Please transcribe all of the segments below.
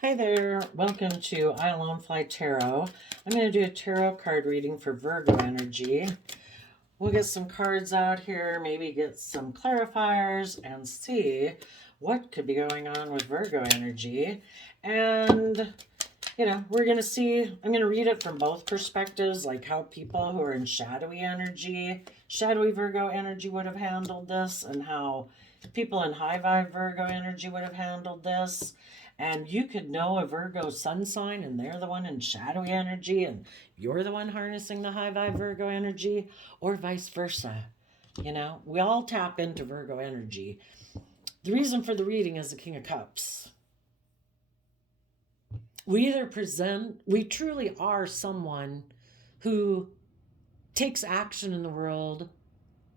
Hi there, welcome to I Alone Fly Tarot. I'm going to do a tarot card reading for Virgo energy. We'll get some cards out here, maybe get some clarifiers and see what could be going on with Virgo energy. And, we're going to see, I'm going to read it from both perspectives, like how people who are in shadowy energy, shadowy Virgo energy would have handled this, and how people in high vibe Virgo energy would have handled this. And you could know a Virgo sun sign and they're the one in shadowy energy and you're the one harnessing the high vibe Virgo energy, or vice versa. We all tap into Virgo energy. The reason for the reading is the King of Cups. We truly are someone who takes action in the world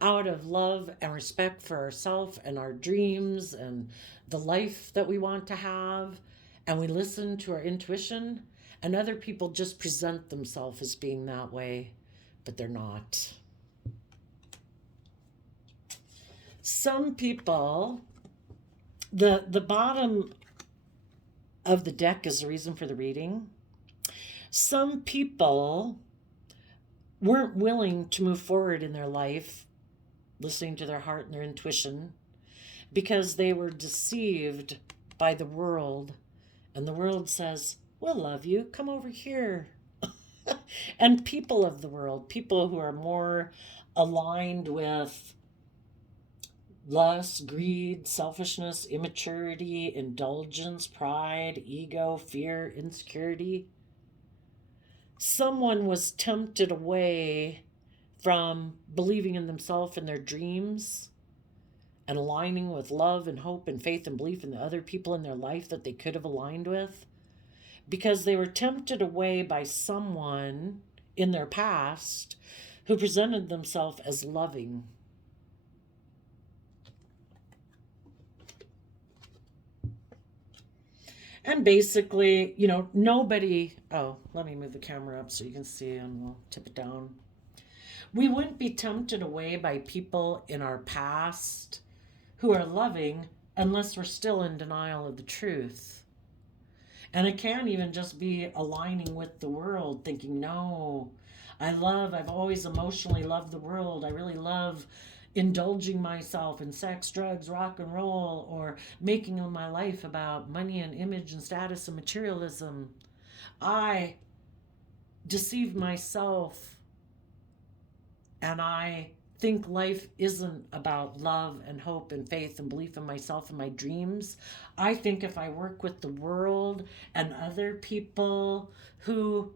out of love and respect for ourselves and our dreams and the life that we want to have, and we listen to our intuition, and other people just present themselves as being that way, but they're not. Some people, the bottom of the deck is the reason for the reading. Some people weren't willing to move forward in their life listening to their heart and their intuition because they were deceived by the world, and the world says, we'll love you, come over here. And people of the world, people who are more aligned with lust, greed, selfishness, immaturity, indulgence, pride, ego, fear, insecurity. Someone was tempted away from believing in themselves and their dreams and aligning with love and hope and faith and belief in the other people in their life that they could have aligned with, because they were tempted away by someone in their past who presented themselves as loving. And basically, nobody, let me move the camera up so you can see, and we'll tip it down. We wouldn't be tempted away by people in our past who are loving unless we're still in denial of the truth. And it can even just be aligning with the world, thinking, no, I've always emotionally loved the world. I really love indulging myself in sex, drugs, rock and roll, or making my life about money and image and status and materialism. I deceived myself, and I think life isn't about love and hope and faith and belief in myself and my dreams. I think if I work with the world and other people who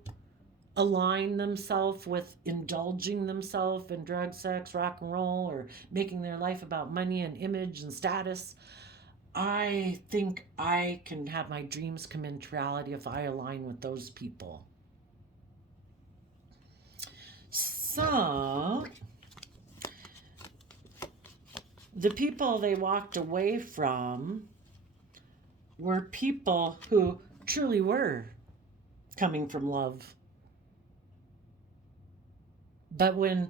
align themselves with indulging themselves in drug, sex, rock and roll, or making their life about money and image and status, I think I can have my dreams come into reality if I align with those people. So, the people they walked away from were people who truly were coming from love. But when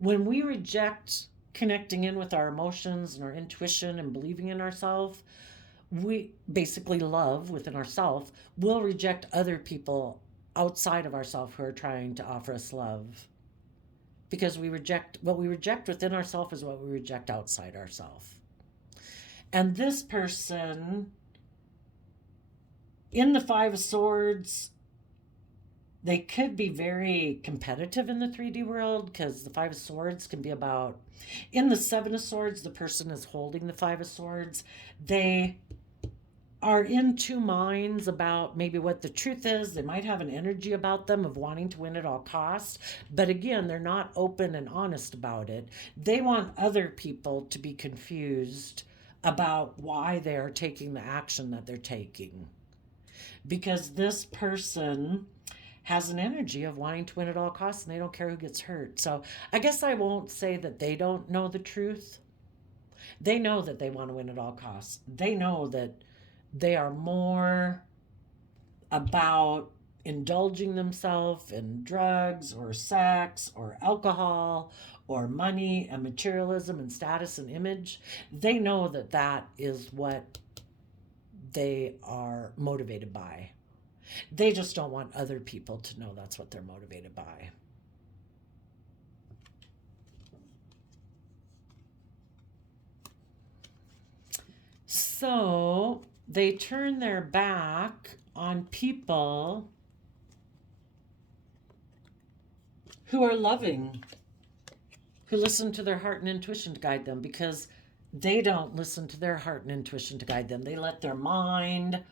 we reject connecting in with our emotions and our intuition and believing in ourselves, we basically love within ourselves, will reject other people outside of ourselves who are trying to offer us love. Because what we reject within ourselves is what we reject outside ourselves. And this person in the Five of Swords, they could be very competitive in the 3D world, because the Five of Swords can be about, in the Seven of Swords, the person is holding the Five of Swords. They are in two minds about maybe what the truth is. They might have an energy about them of wanting to win at all costs, but again, they're not open and honest about it. They want other people to be confused about why they are taking the action that they're taking, because this person has an energy of wanting to win at all costs and they don't care who gets hurt. So I guess I won't say that they don't know the truth. They know that they want to win at all costs. They know that they are more about indulging themselves in drugs or sex or alcohol or money and materialism and status and image. They know that that is what they are motivated by. They just don't want other people to know that's what they're motivated by. So they turn their back on people who are loving, who listen to their heart and intuition to guide them, because they don't listen to their heart and intuition to guide them. They let their mind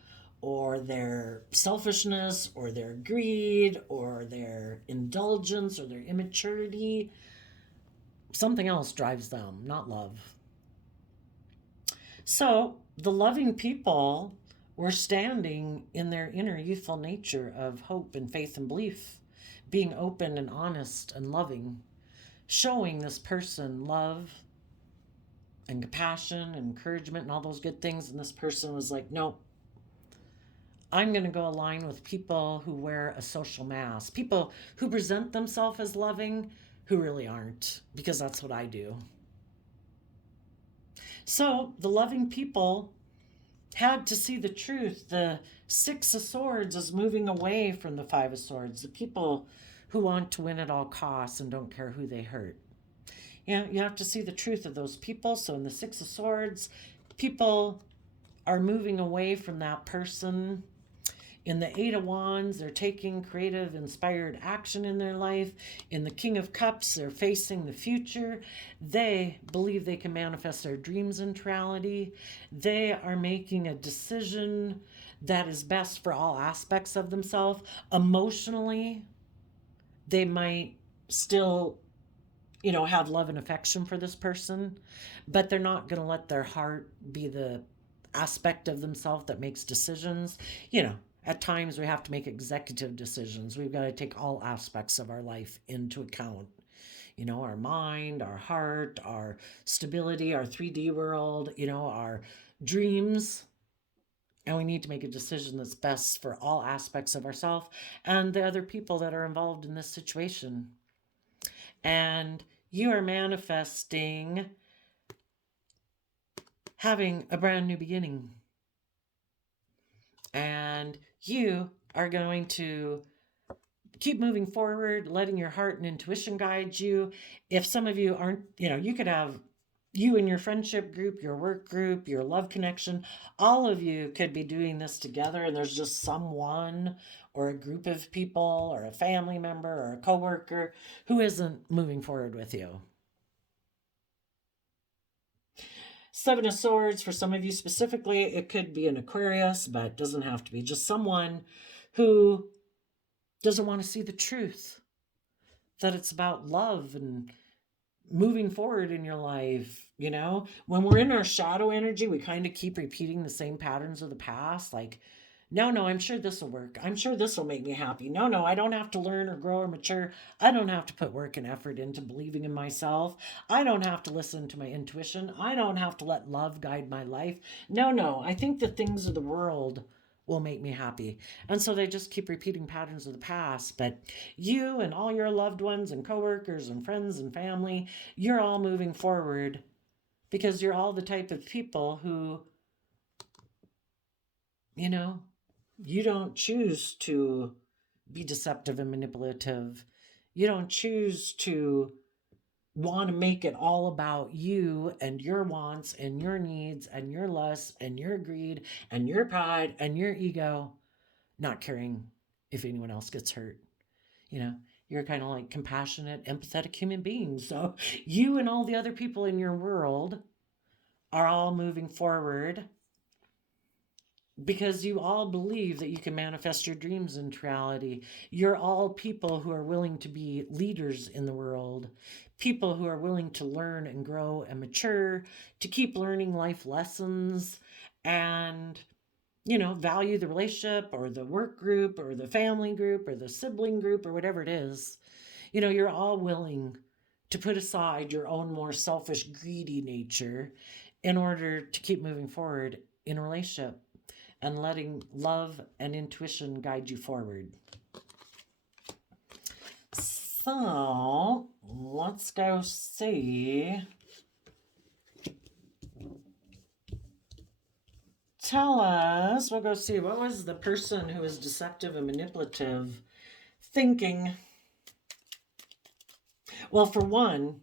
or their selfishness or their greed or their indulgence or their immaturity, something else drives them, not love. So the loving people were standing in their inner youthful nature of hope and faith and belief, being open and honest and loving, showing this person love and compassion and encouragement and all those good things. And this person was like, no, I'm going to go align with people who wear a social mask, people who present themselves as loving, who really aren't, because that's what I do. So the loving people had to see the truth. The Six of Swords is moving away from the Five of Swords, the people who want to win at all costs and don't care who they hurt. You have to see the truth of those people. So in the Six of Swords, people are moving away from that person. In the Eight of Wands, they're taking creative, inspired action in their life. In the King of Cups, they're facing the future. They believe they can manifest their dreams into reality. They are making a decision that is best for all aspects of themselves. Emotionally, they might still, have love and affection for this person, but they're not going to let their heart be the aspect of themselves that makes decisions. At times we have to make executive decisions. We've got to take all aspects of our life into account. Our mind, our heart, our stability, our 3D world, our dreams. And we need to make a decision that's best for all aspects of ourselves and the other people that are involved in this situation. And you are manifesting having a brand new beginning. And you are going to keep moving forward, letting your heart and intuition guide you. If some of you aren't, you could have you and your friendship group, your work group, your love connection, all of you could be doing this together, and there's just someone or a group of people or a family member or a coworker who isn't moving forward with you. Seven of Swords, for some of you specifically, it could be an Aquarius, but it doesn't have to be. Just someone who doesn't want to see the truth, that it's about love and moving forward in your life. When we're in our shadow energy, we kind of keep repeating the same patterns of the past. Like, no, I'm sure this will work. I'm sure this will make me happy. No, I don't have to learn or grow or mature. I don't have to put work and effort into believing in myself. I don't have to listen to my intuition. I don't have to let love guide my life. No, I think the things of the world will make me happy. And so they just keep repeating patterns of the past. But you and all your loved ones and coworkers and friends and family, you're all moving forward because you're all the type of people who, you don't choose to be deceptive and manipulative. You don't choose to want to make it all about you and your wants and your needs and your lusts and your greed and your pride and your ego, not caring if anyone else gets hurt. You're kind of like compassionate, empathetic human beings. So you and all the other people in your world are all moving forward because you all believe that you can manifest your dreams into reality. You're all people who are willing to be leaders in the world, people who are willing to learn and grow and mature, to keep learning life lessons and, value the relationship or the work group or the family group or the sibling group or whatever it is. You're all willing to put aside your own more selfish, greedy nature in order to keep moving forward in a relationship and letting love and intuition guide you forward. So let's go see Tell us, we'll go see, what was the person who is deceptive and manipulative thinking? Well, for one,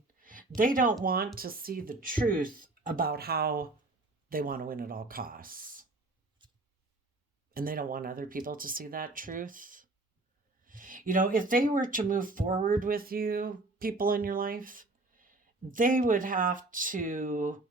they don't want to see the truth about how they want to win at all costs. And they don't want other people to see that truth. You know, if they were to move forward with you, people in your life, they would have to,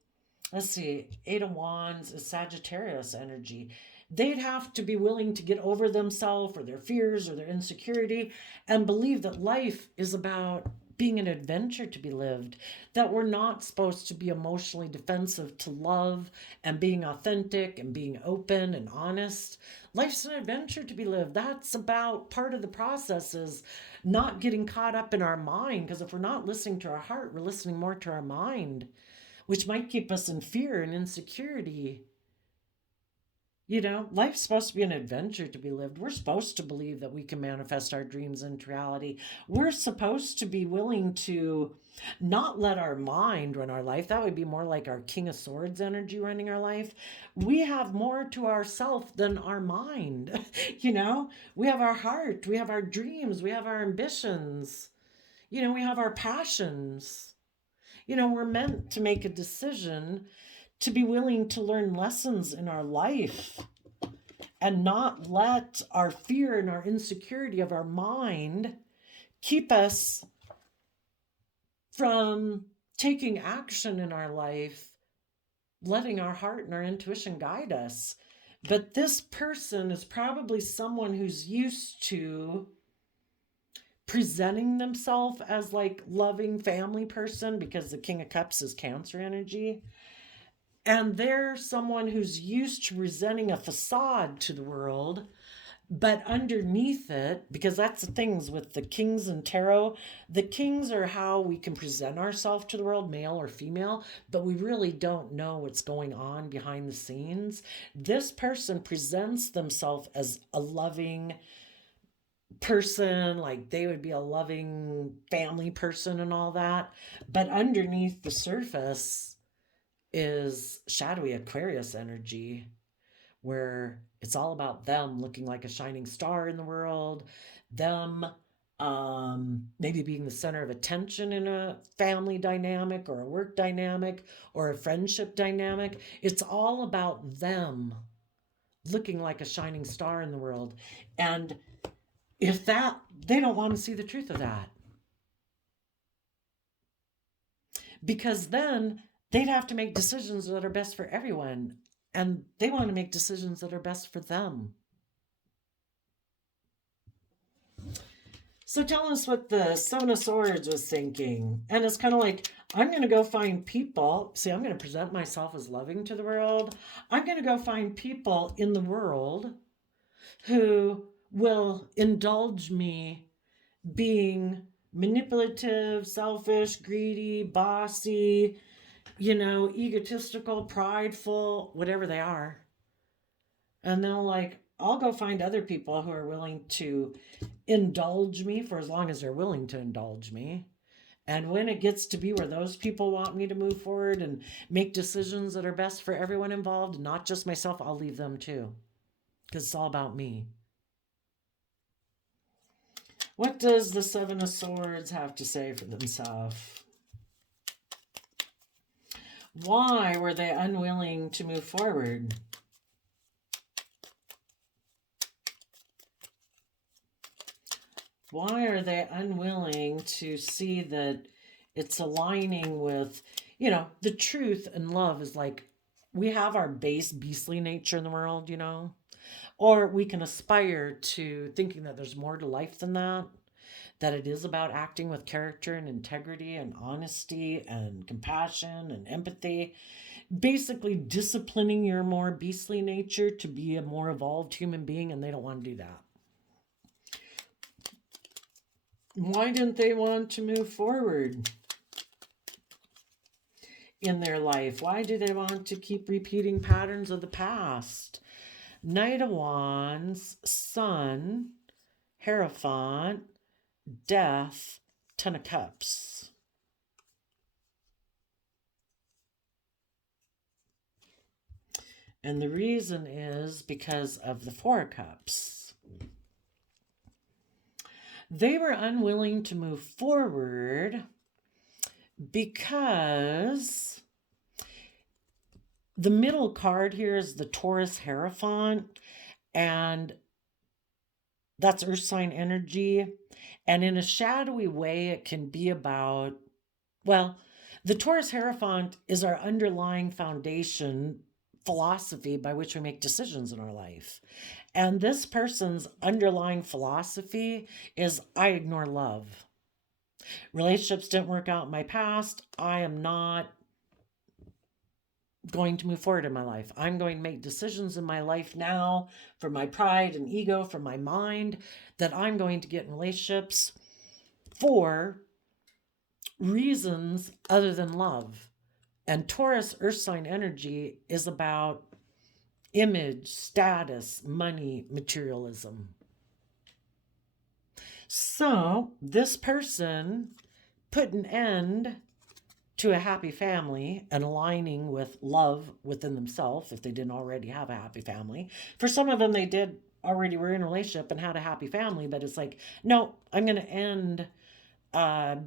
let's see, Eight of Wands is Sagittarius energy. They'd have to be willing to get over themselves or their fears or their insecurity and believe that life is about being an adventure to be lived, that we're not supposed to be emotionally defensive to love and being authentic and being open and honest. Life's an adventure to be lived. That's about part of the process is not getting caught up in our mind, because if we're not listening to our heart, we're listening more to our mind, which might keep us in fear and insecurity. You know, life's supposed to be an adventure to be lived. We're supposed to believe that we can manifest our dreams into reality. We're supposed to be willing to not let our mind run our life. That would be more like our King of Swords energy running our life. We have more to ourself than our mind. You know, we have our heart, we have our dreams, we have our ambitions. You know, we have our passions. You know, we're meant to make a decision to be willing to learn lessons in our life and not let our fear and our insecurity of our mind keep us from taking action in our life, letting our heart and our intuition guide us. But this person is probably someone who's used to presenting themselves as like loving family person, because the King of Cups is Cancer energy. And they're someone who's used to presenting a facade to the world, but underneath it, because that's the things with the kings and tarot, the kings are how we can present ourselves to the world, male or female, but we really don't know what's going on behind the scenes. This person presents themselves as a loving person, like they would be a loving family person and all that, but underneath the surface is shadowy Aquarius energy, where it's all about them looking like a shining star in the world, them maybe being the center of attention in a family dynamic or a work dynamic or a friendship dynamic. It's all about them looking like a shining star in the world. And if that, they don't want to see the truth of that. Because then they'd have to make decisions that are best for everyone. And they want to make decisions that are best for them. So tell us what the Seven of Swords was thinking. And it's kind of like, I'm going to go find people. See, I'm going to present myself as loving to the world. I'm going to go find people in the world who will indulge me being manipulative, selfish, greedy, bossy, you know, egotistical, prideful, whatever they are. And they'll like, I'll go find other people who are willing to indulge me for as long as they're willing to indulge me. And when it gets to be where those people want me to move forward and make decisions that are best for everyone involved, not just myself, I'll leave them too. Because it's all about me. What does the Seven of Swords have to say for themselves? Why were they unwilling to move forward? Why are they unwilling to see that it's aligning with, you know, the truth and love is like, we have our base beastly nature in the world, you know, or we can aspire to thinking that there's more to life than that it is about acting with character and integrity and honesty and compassion and empathy, basically disciplining your more beastly nature to be a more evolved human being, and they don't want to do that. Why didn't they want to move forward in their life? Why do they want to keep repeating patterns of the past? Knight of Wands, Sun, Hierophant, Death, Ten of Cups. And the reason is because of the Four of Cups. They were unwilling to move forward because the middle card here is the Taurus Hierophant, and that's earth sign energy. And in a shadowy way, it can be about, well, the Taurus Hierophant is our underlying foundation philosophy by which we make decisions in our life. And this person's underlying philosophy is I ignore love. Relationships didn't work out in my past. I am not going to move forward in my life. I'm going to make decisions in my life now for my pride and ego, for my mind, that I'm going to get in relationships for reasons other than love. And Taurus earth sign energy is about image, status, money, materialism. So this person put an end to a happy family and aligning with love within themselves if they didn't already have a happy family. For some of them, they did already were in a relationship and had a happy family, but it's like, no, I'm going to end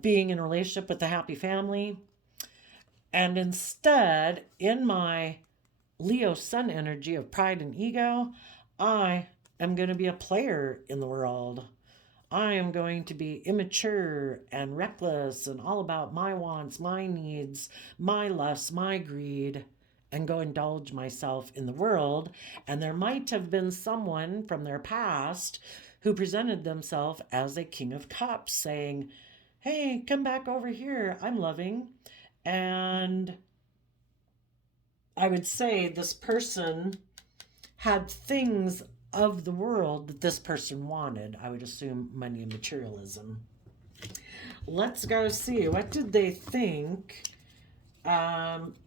being in a relationship with a happy family. And instead, in my Leo sun energy of pride and ego, I am going to be a player in the world. I am going to be immature and reckless and all about my wants, my needs, my lusts, my greed, and go indulge myself in the world. And there might have been someone from their past who presented themselves as a King of Cups, saying, hey, come back over here. I'm loving. And I would say this person had things of the world that this person wanted. I would assume money and materialism. Let's go see. What did they think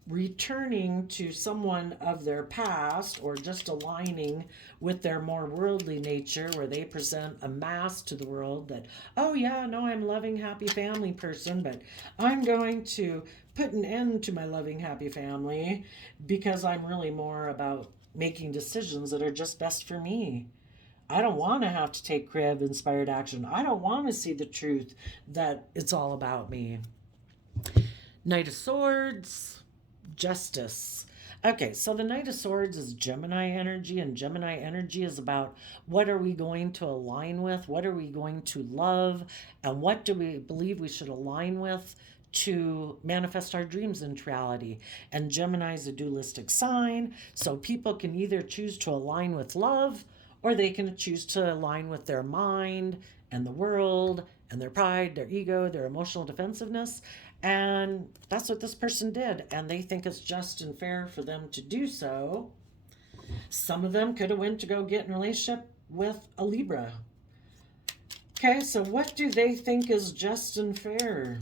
returning to someone of their past or just aligning with their more worldly nature where they present a mask to the world that, oh yeah, no, I'm a loving, happy family person, but I'm going to put an end to my loving, happy family because I'm really more about making decisions that are just best for me. I don't want to have to take crib inspired action. I don't want to see the truth that it's all about me. Knight of Swords, Justice. Okay, so the Knight of Swords is Gemini energy, and Gemini energy is about what are we going to align with, what are we going to love, and what do we believe we should align with to manifest our dreams into reality. And Gemini is a dualistic sign, so people can either choose to align with love or they can choose to align with their mind and the world and their pride, their ego, their emotional defensiveness. And that's what this person did. And they think it's just and fair for them to do so. Some of them could have went to go get in a relationship with a Libra. Okay, so what do they think is just and fair?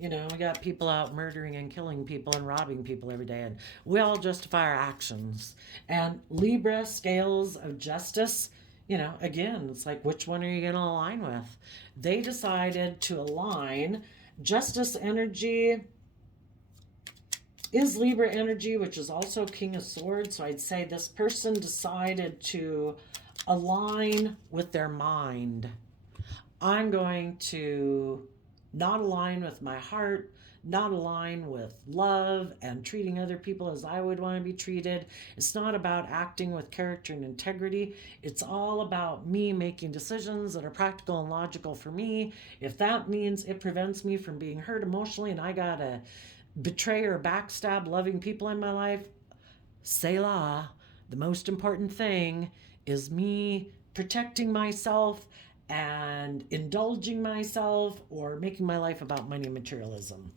You know, we got people out murdering and killing people and robbing people every day, and we all justify our actions. And Libra scales of justice, you know, again, it's like, which one are you going to align with? They decided to align. Justice energy is Libra energy, which is also King of Swords. So I'd say this person decided to align with their mind. I'm going to not align with my heart, not align with love and treating other people as I would want to be treated. It's not about acting with character and integrity. It's all about me making decisions that are practical and logical for me. If that means it prevents me from being hurt emotionally and I gotta betray or backstab loving people in my life, c'est la. The most important thing is me protecting myself and indulging myself or making my life about money and materialism.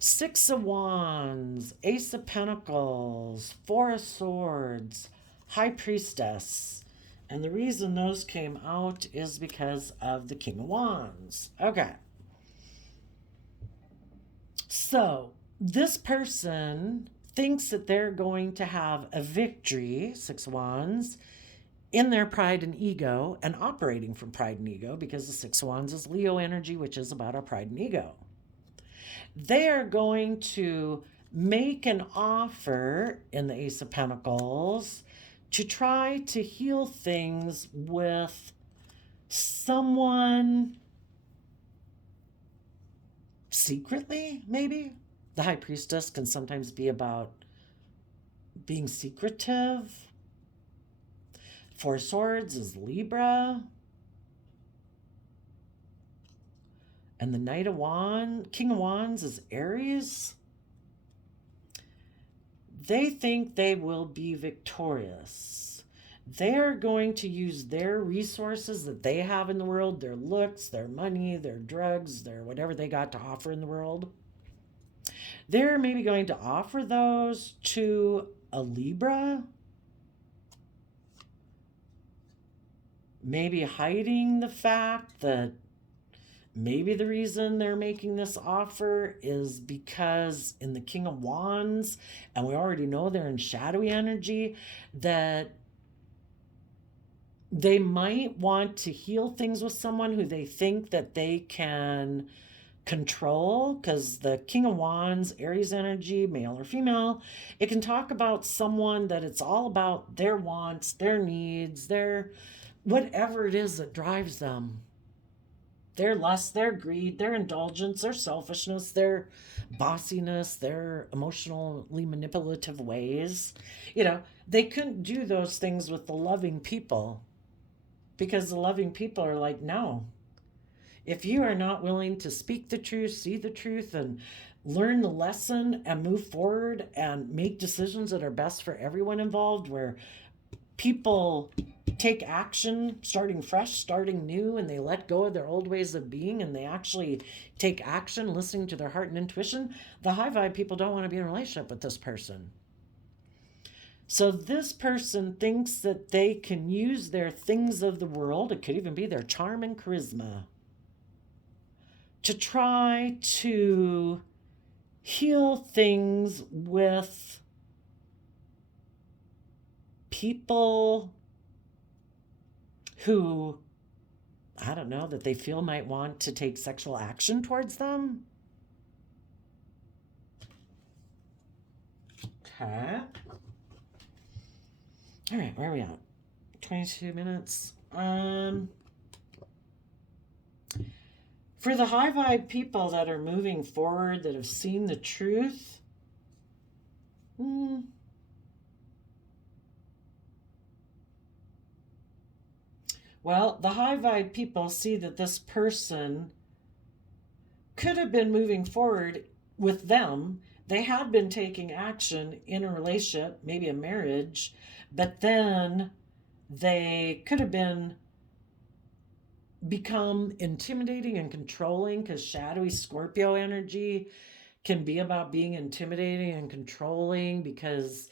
Six of Wands, Ace of Pentacles, Four of Swords, High Priestess. And the reason those came out is because of the King of Wands. Okay. So this person thinks that they're going to have a victory, Six of Wands, in their pride and ego and operating from pride and ego, because the Six of Wands is Leo energy, which is about our pride and ego. They are going to make an offer in the Ace of Pentacles to try to heal things with someone secretly, maybe. The High Priestess can sometimes be about being secretive. Four of Swords is Libra. And the Knight of Wands, King of Wands is Aries. They think they will be victorious. They're going to use their resources that they have in the world, their looks, their money, their drugs, their whatever they got to offer in the world. They're maybe going to offer those to a Libra. Maybe hiding the fact that maybe the reason they're making this offer is because in the King of Wands, and we already know they're in shadowy energy, that they might want to heal things with someone who they think that they can control, because the King of Wands, Aries energy, male or female, it can talk about someone that it's all about their wants, their needs, their whatever it is that drives them. Their lust, their greed, their indulgence, their selfishness, their bossiness, their emotionally manipulative ways. They couldn't do those things with the loving people, because the loving people are like, no. If you are not willing to speak the truth, see the truth, and learn the lesson and move forward and make decisions that are best for everyone involved, where people take action, starting fresh, starting new, and they let go of their old ways of being, and they actually take action, listening to their heart and intuition, the high vibe people don't want to be in a relationship with this person. So this person thinks that they can use their things of the world, it could even be their charm and charisma, to try to heal things with people who, I don't know, that they feel might want to take sexual action towards them. Okay. All right, where are we at? 22 minutes. For the high vibe people that are moving forward, that have seen the truth, well, the high vibe people see that this person could have been moving forward with them. They had been taking action in a relationship, maybe a marriage, but then they could have become intimidating and controlling, because shadowy Scorpio energy can be about being intimidating and controlling, because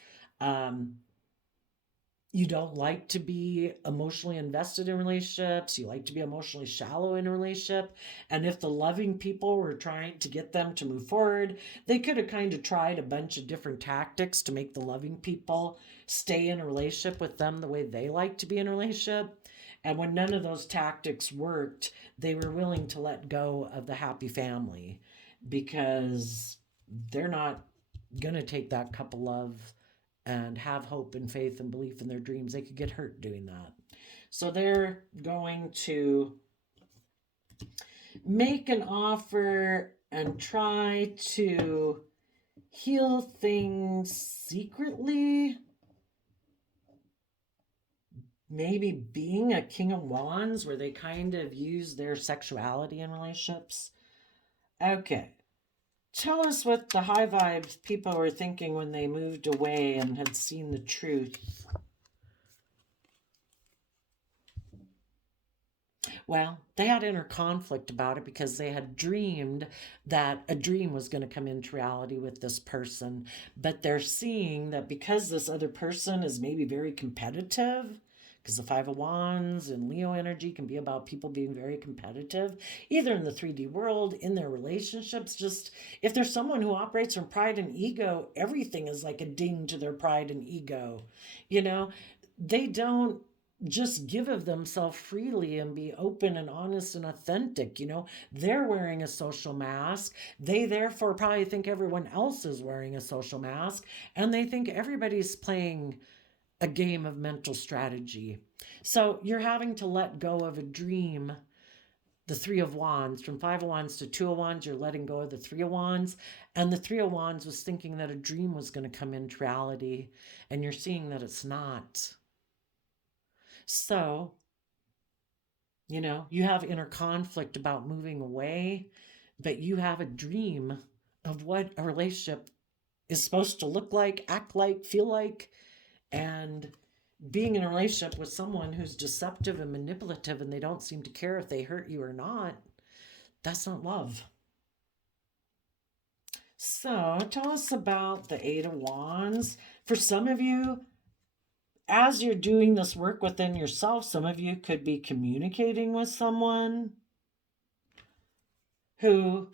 you don't like to be emotionally invested in relationships. You like to be emotionally shallow in a relationship. And if the loving people were trying to get them to move forward, they could have kind of tried a bunch of different tactics to make the loving people stay in a relationship with them the way they like to be in a relationship. And when none of those tactics worked, they were willing to let go of the happy family, because they're not going to take that cup of love and have hope and faith and belief in their dreams. They could get hurt doing that. So they're going to make an offer and try to heal things secretly. Maybe being a King of Wands, where they kind of use their sexuality in relationships. Okay. Tell us what the high vibes people were thinking when they moved away and had seen the truth. Well, they had inner conflict about it, because they had dreamed that a dream was going to come into reality with this person. But they're seeing that because this other person is maybe very competitive, because the Five of Wands and Leo energy can be about people being very competitive, either in the 3D world, in their relationships. Just if there's someone who operates from pride and ego, everything is like a ding to their pride and ego. They don't just give of themselves freely and be open and honest and authentic. They're wearing a social mask. They therefore probably think everyone else is wearing a social mask, and they think everybody's playing a game of mental strategy. So you're having to let go of a dream. The Three of Wands, from Five of Wands to Two of Wands, you're letting go of the Three of Wands. And the Three of Wands was thinking that a dream was going to come into reality, and you're seeing that it's not. So, you have inner conflict about moving away, but you have a dream of what a relationship is supposed to look like, act like, feel like, and being in a relationship with someone who's deceptive and manipulative and they don't seem to care if they hurt you or not, that's not love. So tell us about the Eight of Wands. For some of you, as you're doing this work within yourself, some of you could be communicating with someone who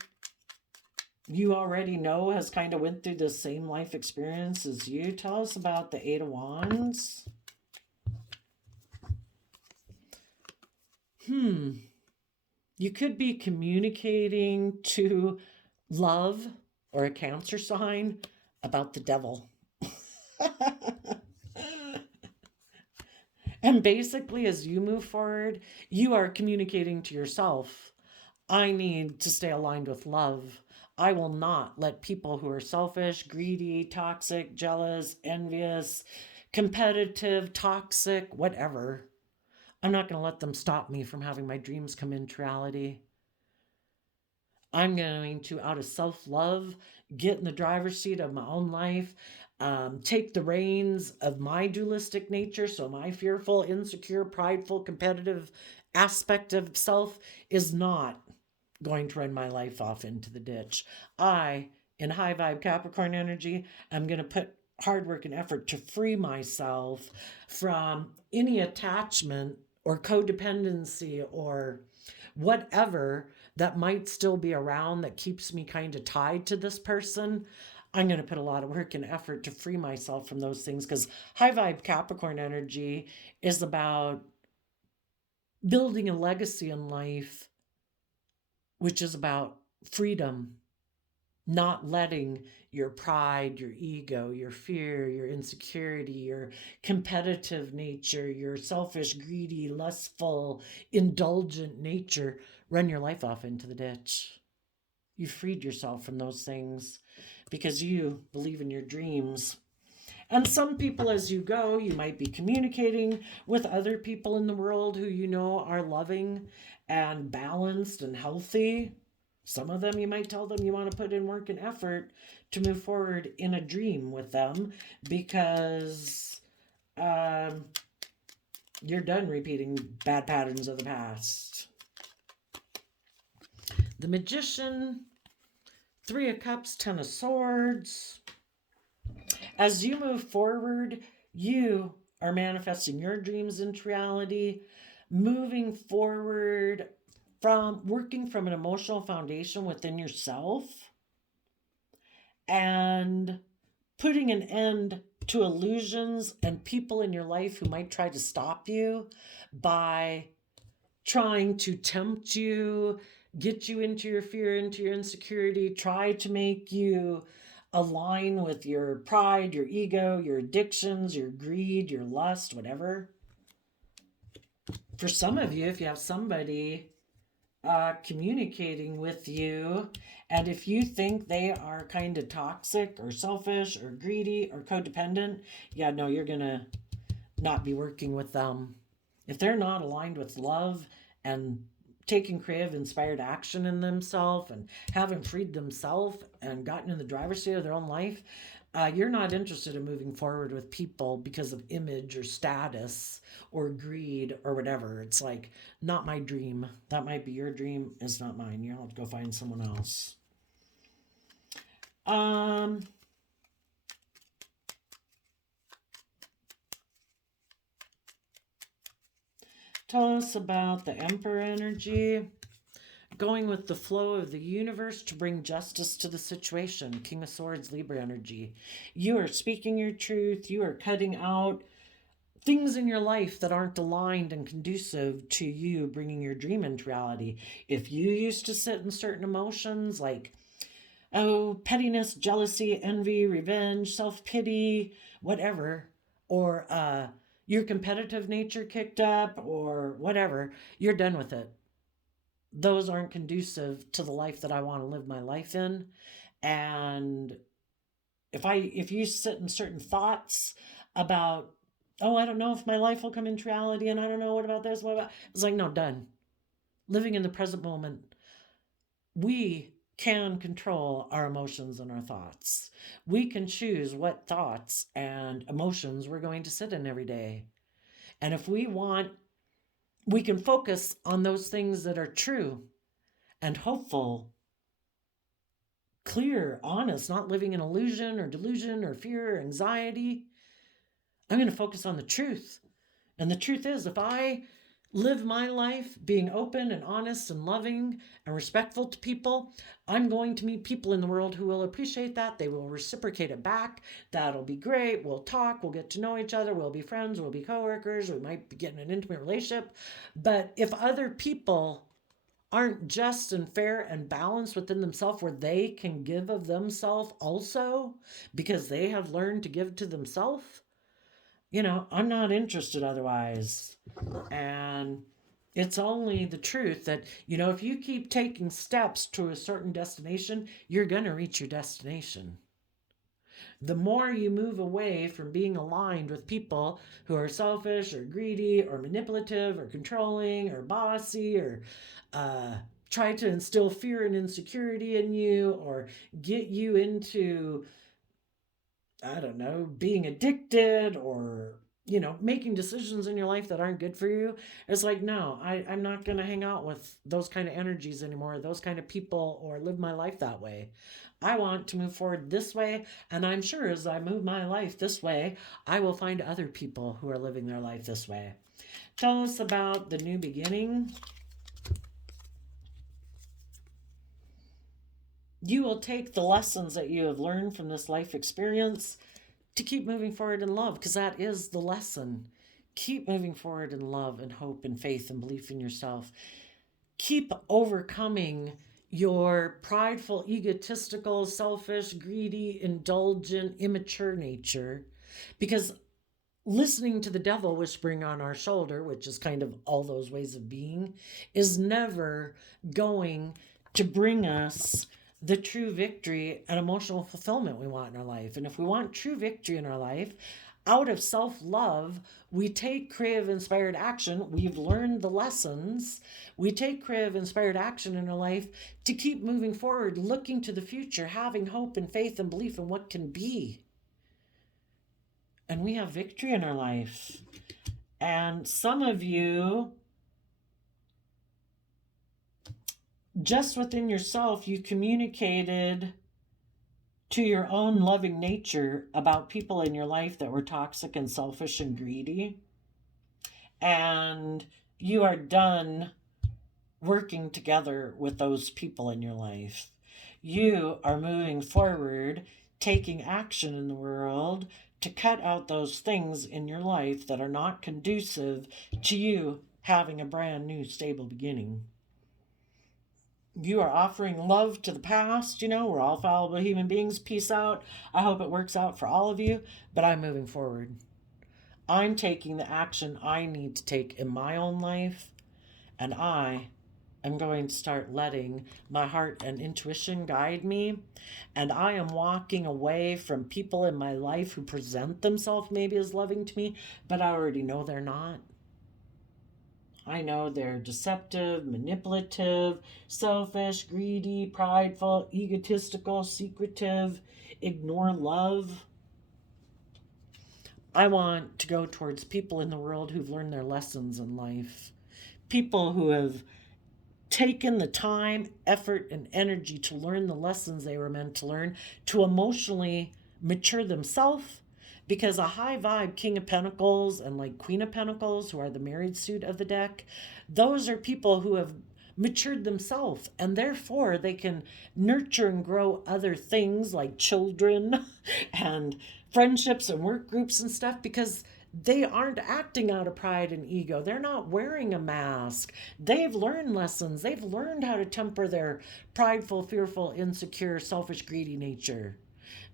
you already know has kind of went through the same life experience as you. Tell us about the Eight of Wands. You could be communicating to love or a Cancer sign about the devil. And basically, as you move forward, you are communicating to yourself, I need to stay aligned with love. I will not let people who are selfish, greedy, toxic, jealous, envious, competitive, toxic, whatever, I'm not going to let them stop me from having my dreams come into reality. I'm going to, out of self-love, get in the driver's seat of my own life, take the reins of my dualistic nature. So my fearful, insecure, prideful, competitive aspect of self is not going to run my life off into the ditch. I, in high vibe Capricorn energy, am going to put hard work and effort to free myself from any attachment or codependency or whatever that might still be around that keeps me kind of tied to this person. I'm going to put a lot of work and effort to free myself from those things, because high vibe Capricorn energy is about building a legacy in life, which is about freedom, not letting your pride, your ego, your fear, your insecurity, your competitive nature, your selfish, greedy, lustful, indulgent nature run your life off into the ditch. You freed yourself from those things because you believe in your dreams. And some people, as you go, you might be communicating with other people in the world who you know are loving and balanced and healthy. Some of them you might tell them you want to put in work and effort to move forward in a dream with them, because you're done repeating bad patterns of the past. The Magician, Three of Cups, Ten of Swords. As you move forward, you are manifesting your dreams into reality, moving forward from working from an emotional foundation within yourself and putting an end to illusions and people in your life who might try to stop you by trying to tempt you, get you into your fear, into your insecurity, try to make you align with your pride, your ego, your addictions, your greed, your lust, whatever. For some of you, if you have somebody communicating with you, and if you think they are kind of toxic or selfish or greedy or codependent, yeah, no, you're going to not be working with them. If they're not aligned with love and taking creative, inspired action in themselves and having freed themselves and gotten in the driver's seat of their own life, you're not interested in moving forward with people because of image or status or greed or whatever. It's like, not my dream. That might be your dream. It's not mine. You'll have to go find someone else. Tell us about the Emperor energy. Going with the flow of the universe to bring justice to the situation. King of Swords, Libra energy. You are speaking your truth. You are cutting out things in your life that aren't aligned and conducive to you bringing your dream into reality. If you used to sit in certain emotions like, oh, pettiness, jealousy, envy, revenge, self-pity, whatever, or your competitive nature kicked up or whatever, you're done with it. Those aren't conducive to the life that I want to live my life in. And if you sit in certain thoughts about, oh, I don't know if my life will come into reality, and I don't know what about this, what about, it's like, no, done. Living in the present moment, we can control our emotions and our thoughts. We can choose what thoughts and emotions we're going to sit in every day. And if we want, we can focus on those things that are true and hopeful, clear, honest, not living in illusion or delusion or fear or anxiety. I'm going to focus on the truth. And the truth is, if I live my life being open and honest and loving and respectful to people, I'm going to meet people in the world who will appreciate that. They will reciprocate it back. That'll be great. We'll talk. We'll get to know each other. We'll be friends. We'll be coworkers. We might be getting an intimate relationship. But if other people aren't just and fair and balanced within themselves where they can give of themselves also because they have learned to give to themselves, I'm not interested otherwise. And it's only the truth that, if you keep taking steps to a certain destination, you're going to reach your destination. The more you move away from being aligned with people who are selfish or greedy or manipulative or controlling or bossy or try to instill fear and insecurity in you or get you into, I don't know, being addicted or, making decisions in your life that aren't good for you. It's like, no, I'm not going to hang out with those kind of energies anymore, those kind of people, or live my life that way. I want to move forward this way. And I'm sure as I move my life this way, I will find other people who are living their life this way. Tell us about the new beginning. You will take the lessons that you have learned from this life experience to keep moving forward in love, because that is the lesson. Keep moving forward in love and hope and faith and belief in yourself. Keep overcoming your prideful, egotistical, selfish, greedy, indulgent, immature nature, because listening to the devil whispering on our shoulder, which is kind of all those ways of being, is never going to bring us the true victory and emotional fulfillment we want in our life. And if we want true victory in our life, out of self-love, we take creative inspired action. We've learned the lessons. We take creative inspired action in our life to keep moving forward, looking to the future, having hope and faith and belief in what can be. And we have victory in our life. And some of you, just within yourself, you communicated to your own loving nature about people in your life that were toxic and selfish and greedy. And you are done working together with those people in your life. You are moving forward, taking action in the world to cut out those things in your life that are not conducive to you having a brand new stable beginning. You are offering love to the past. We're all fallible human beings. Peace out. I hope it works out for all of you, but I'm moving forward. I'm taking the action I need to take in my own life, and I am going to start letting my heart and intuition guide me, and I am walking away from people in my life who present themselves maybe as loving to me, but I already know they're not. I know they're deceptive, manipulative, selfish, greedy, prideful, egotistical, secretive, ignore love. I want to go towards people in the world who've learned their lessons in life. People who have taken the time, effort, and energy to learn the lessons they were meant to learn, to emotionally mature themselves. Because a high vibe King of Pentacles and like Queen of Pentacles, who are the married suit of the deck, those are people who have matured themselves, and therefore they can nurture and grow other things like children and friendships and work groups and stuff, because they aren't acting out of pride and ego. They're not wearing a mask. They've learned lessons. They've learned how to temper their prideful, fearful, insecure, selfish, greedy nature.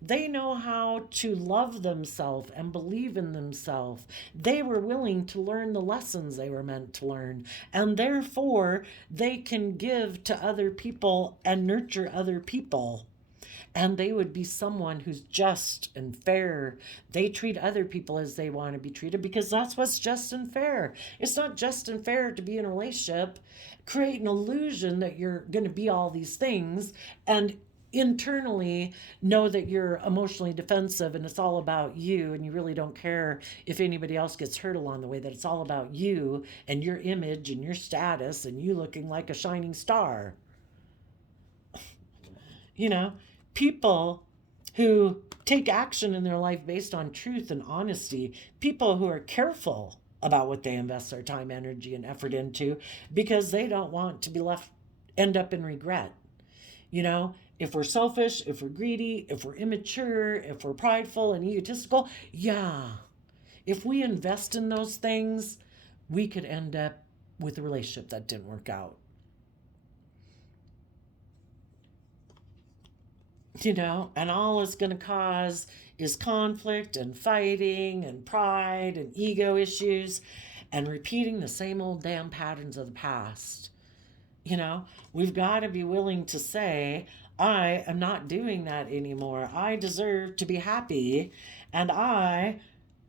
They know how to love themselves and believe in themselves. They were willing to learn the lessons they were meant to learn. And therefore, they can give to other people and nurture other people. And they would be someone who's just and fair. They treat other people as they want to be treated because that's what's just and fair. It's not just and fair to be in a relationship, create an illusion that you're going to be all these things, and internally know that you're emotionally defensive and it's all about you and you really don't care if anybody else gets hurt along the way, that it's all about you and your image and your status and you looking like a shining star. You know, people who take action in their life based on truth and honesty, people who are careful about what they invest their time, energy, and effort into because they don't want to be left, end up in regret. You know, if we're selfish, if we're greedy, if we're immature, if we're prideful and egotistical, yeah, if we invest in those things, we could end up with a relationship that didn't work out. You know, and all it's going to cause is conflict and fighting and pride and ego issues and repeating the same old damn patterns of the past. You know, we've got to be willing to say, I am not doing that anymore. I deserve to be happy, and I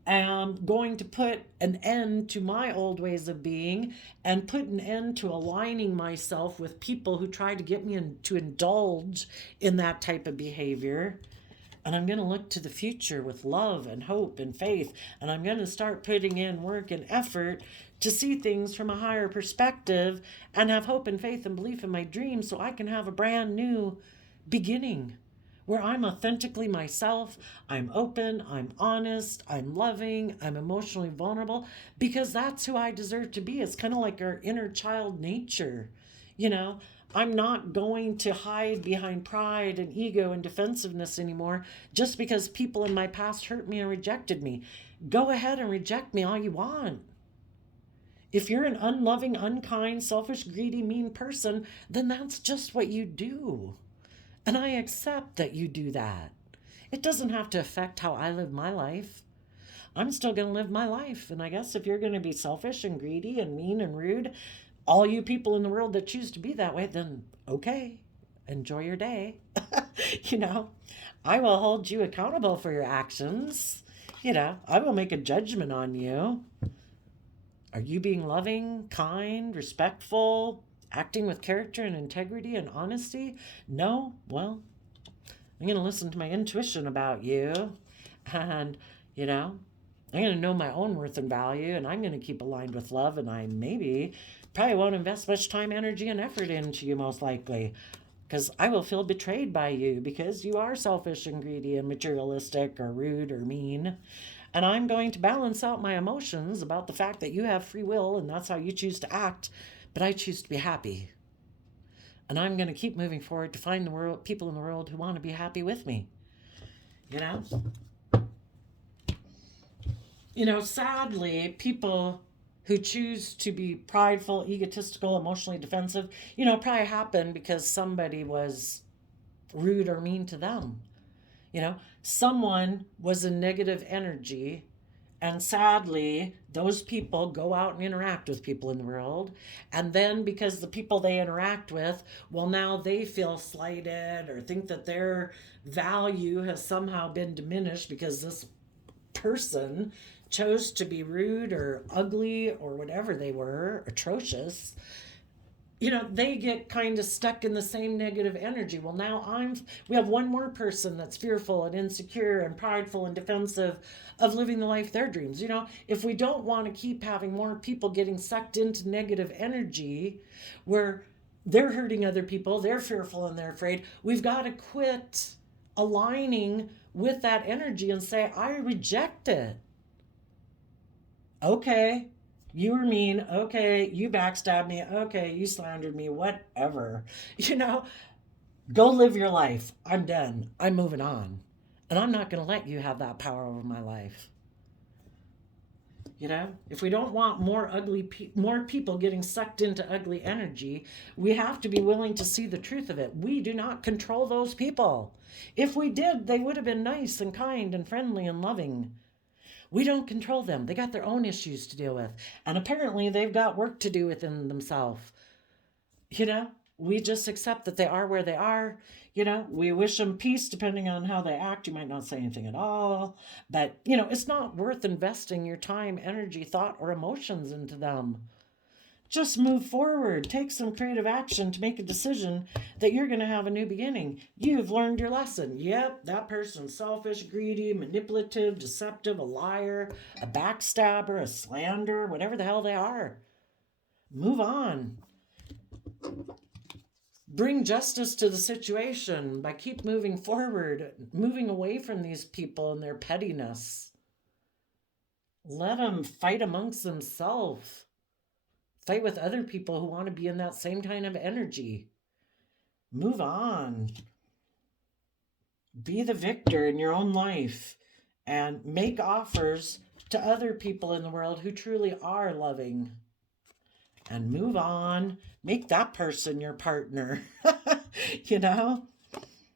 am going to put an end to my old ways of being and put an end to aligning myself with people who try to get me to indulge in that type of behavior. And I'm going to look to the future with love and hope and faith. And I'm going to start putting in work and effort to see things from a higher perspective and have hope and faith and belief in my dreams so I can have a brand new beginning where I'm authentically myself, I'm open, I'm honest, I'm loving, I'm emotionally vulnerable, because that's who I deserve to be. It's kind of like our inner child nature. You know, I'm not going to hide behind pride and ego and defensiveness anymore just because people in my past hurt me and rejected me. Go ahead and reject me all you want. If you're an unloving, unkind, selfish, greedy, mean person, then that's just what you do. And I accept that you do that. It doesn't have to affect how I live my life. I'm still going to live my life. And I guess if you're going to be selfish and greedy and mean and rude, all you people in the world that choose to be that way, then okay, enjoy your day. You know, I will hold you accountable for your actions. You know, I will make a judgment on you. Are you being loving, kind, respectful, acting with character and integrity and honesty? No? Well, I'm going to listen to my intuition about you. And, you know, I'm going to know my own worth and value. And I'm going to keep aligned with love. And I probably won't invest much time, energy, and effort into you, most likely. Because I will feel betrayed by you because you are selfish and greedy and materialistic or rude or mean. And I'm going to balance out my emotions about the fact that you have free will and that's how you choose to act. But I choose to be happy. And I'm going to keep moving forward to find people in the world who want to be happy with me. You know? You know, sadly, people who choose to be prideful, egotistical, emotionally defensive, you know, probably happen because somebody was rude or mean to them. You know, someone was a negative energy, and sadly, those people go out and interact with people in the world. And then because the people they interact with, well, now they feel slighted or think that their value has somehow been diminished because this person chose to be rude or ugly or whatever they were, atrocious. You know, they get kind of stuck in the same negative energy. Well, now we have one more person that's fearful and insecure and prideful and defensive of living the life their dreams. You know, if we don't want to keep having more people getting sucked into negative energy where they're hurting other people, they're fearful and they're afraid, we've got to quit aligning with that energy and say, I reject it. Okay, you were mean. Okay, you backstabbed me. Okay, you slandered me. Whatever. You know, go live your life. I'm done. I'm moving on. And I'm not going to let you have that power over my life. You know, if we don't want more people getting sucked into ugly energy, we have to be willing to see the truth of it. We do not control those people. If we did, they would have been nice and kind and friendly and loving. We don't control them. They got their own issues to deal with. And apparently they've got work to do within themselves. You know, we just accept that they are where they are. You know, we wish them peace depending on how they act. You might not say anything at all. But, you know, it's not worth investing your time, energy, thought, or emotions into them. Just move forward. Take some creative action to make a decision that you're going to have a new beginning. You've learned your lesson. Yep, that person's selfish, greedy, manipulative, deceptive, a liar, a backstabber, a slanderer, whatever the hell they are. Move on. Bring justice to the situation by keep moving forward, moving away from these people and their pettiness. Let them fight amongst themselves. Fight with other people who want to be in that same kind of energy. Move on. Be the victor in your own life and make offers to other people in the world who truly are loving. And move on. Make that person your partner. You know?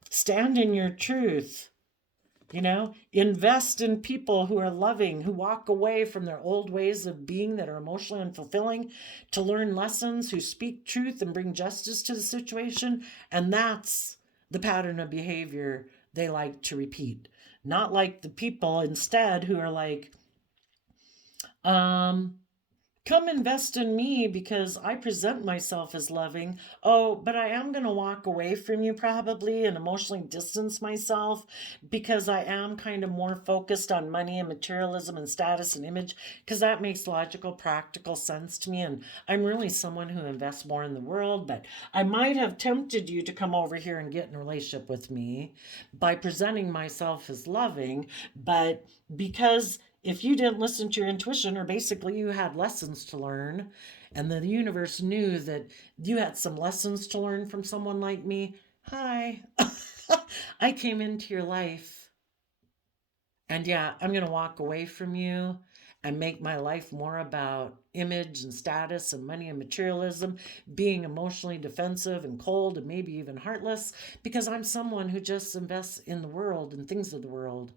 Stand in your truth. You know, invest in people who are loving, who walk away from their old ways of being that are emotionally unfulfilling to learn lessons, who speak truth and bring justice to the situation. And that's the pattern of behavior they like to repeat. Not like the people instead who are like, come invest in me because I present myself as loving. Oh, but I am going to walk away from you probably and emotionally distance myself because I am kind of more focused on money and materialism and status and image because that makes logical, practical sense to me. And I'm really someone who invests more in the world, but I might have tempted you to come over here and get in a relationship with me by presenting myself as loving, but because if you didn't listen to your intuition, or basically you had lessons to learn, and the universe knew that you had some lessons to learn from someone like me, hi, I came into your life. And yeah, I'm going to walk away from you and make my life more about image and status and money and materialism, being emotionally defensive and cold and maybe even heartless, because I'm someone who just invests in the world and things of the world.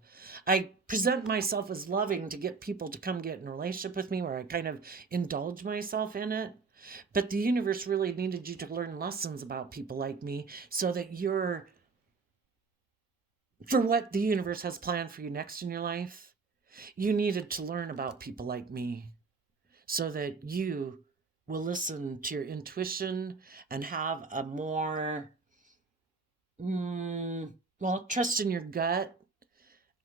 I present myself as loving to get people to come get in a relationship with me where I kind of indulge myself in it. But the universe really needed you to learn lessons about people like me so that you're, for what the universe has planned for you next in your life, you needed to learn about people like me so that you will listen to your intuition and have a more, trust in your gut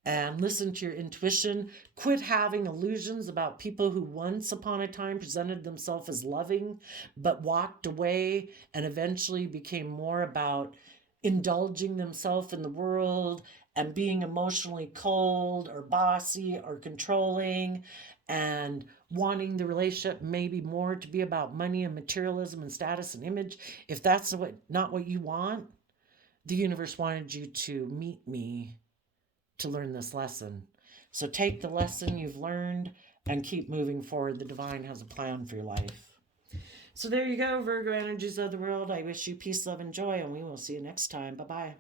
and listen to your intuition. Quit having illusions about people who once upon a time presented themselves as loving, but walked away and eventually became more about indulging themselves in the world and being emotionally cold or bossy or controlling and wanting the relationship maybe more to be about money and materialism and status and image. If that's not what you want, the universe wanted you to meet me to learn this lesson. So take the lesson you've learned and keep moving forward. The divine has a plan for your life. So there you go, Virgo energies of the world. I wish you peace, love, and joy, and we will see you next time. Bye-bye.